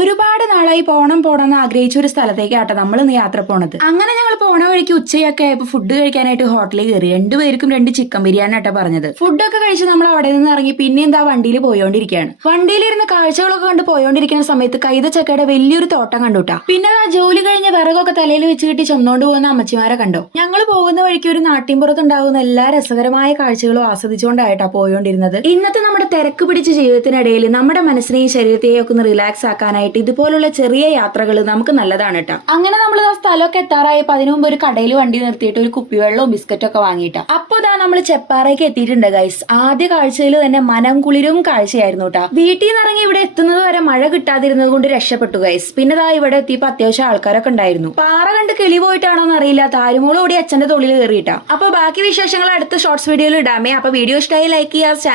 ഒരുപാട് നാളായി പോണമെന്ന് ആഗ്രഹിച്ച ഒരു സ്ഥലത്തേക്കാട്ടെ നമ്മൾ ഇന്ന് യാത്ര പോണത്. അങ്ങനെ ഞങ്ങൾ പോണ വഴിക്ക് ഉച്ചയൊക്കെ ആയപ്പോ ഫുഡ് കഴിക്കാനായിട്ട് ഹോട്ടലിൽ കയറി. രണ്ടുപേർക്കും 2 ചിക്കൻ ബിരിയാണി ആട്ടെ പറഞ്ഞത്. ഫുഡൊക്കെ കഴിച്ച് നമ്മൾ അവിടെ നിന്ന് ഇറങ്ങി പിന്നെ എന്താ വണ്ടിയിൽ പോയോണ്ടിരിക്കുകയാണ്. വണ്ടിയിലിരുന്ന് കാഴ്ചകളൊക്കെ കണ്ട് പോയോണ്ടിരിക്കുന്ന സമയത്ത് കൈത ചക്കയുടെ വലിയൊരു തോട്ടം കണ്ടുട്ടാ. പിന്നെ ആ ജോലി കഴിഞ്ഞ വിറകൊക്കെ തലയിൽ വെച്ച് കിട്ടി ചുമന്നുകൊണ്ട് പോകുന്ന അമ്മച്ചിമാരെ കണ്ടോ. ഞങ്ങൾ പോകുന്ന വഴിക്ക് ഒരു നാട്ടിൻപുറത്തുണ്ടാകുന്ന എല്ലാ രസകരമായ കാഴ്ചകളും ആസ്വദിച്ചുകൊണ്ടായിട്ടാ പോയോണ്ടിരുന്നത്. ഇന്നത്തെ നമ്മുടെ തിരക്ക് പിടിച്ച ജീവിതത്തിനിടയിൽ നമ്മുടെ മനസ്സിനെയും ശരീരത്തെയും ഒക്കെ ഒന്ന് റിലാക്സ് ആക്കാനായിട്ട് ഇതുപോലുള്ള ചെറിയ യാത്രകൾ നമുക്ക് നല്ലതാണ് കേട്ടോ. അങ്ങനെ നമ്മൾ ആ സ്ഥലമൊക്കെ എത്താറായപ്പോ അതിനു മുമ്പ് ഒരു കടയിൽ വണ്ടി നിർത്തിയിട്ട് ഒരു കുപ്പിവെള്ളവും ബിസ്ക്കറ്റും ഒക്കെ വാങ്ങിയിട്ടാ. അപ്പൊ ഇതാ നമ്മൾ ചെപ്പാറയ്ക്ക് എത്തിയിട്ടുണ്ട് ഗൈസ്. ആദ്യ കാഴ്ചയിൽ തന്നെ മനം കുളിരും കാഴ്ചയായിരുന്നു കേട്ടോ. വീട്ടിൽ നിന്ന് ഇറങ്ങി ഇവിടെ എത്തുന്നത് വരെ മഴ കിട്ടാതിരുന്നത് കൊണ്ട് രക്ഷപ്പെട്ടു ഗൈസ്. പിന്നെ ദാ ഇവിടെ എത്തിയപ്പോ അത്യാവശ്യം ആൾക്കാരൊക്കെ ഉണ്ടായിരുന്നു. പാറ കണ്ട് കിളി പോയിട്ടാണോ എന്നറിയില്ല, താരുമോളോടി അച്ഛന്റെ തൊഴിൽ കയറിയിട്ടാ. അപ്പൊ ബാക്കി വിശേഷങ്ങൾ അടുത്ത ഷോർട്സ് വീഡിയോയിൽ ഇടാമേ. അപ്പൊ വീഡിയോ ഇഷ്ടമായി ലൈക്ക് ചെയ്യുക.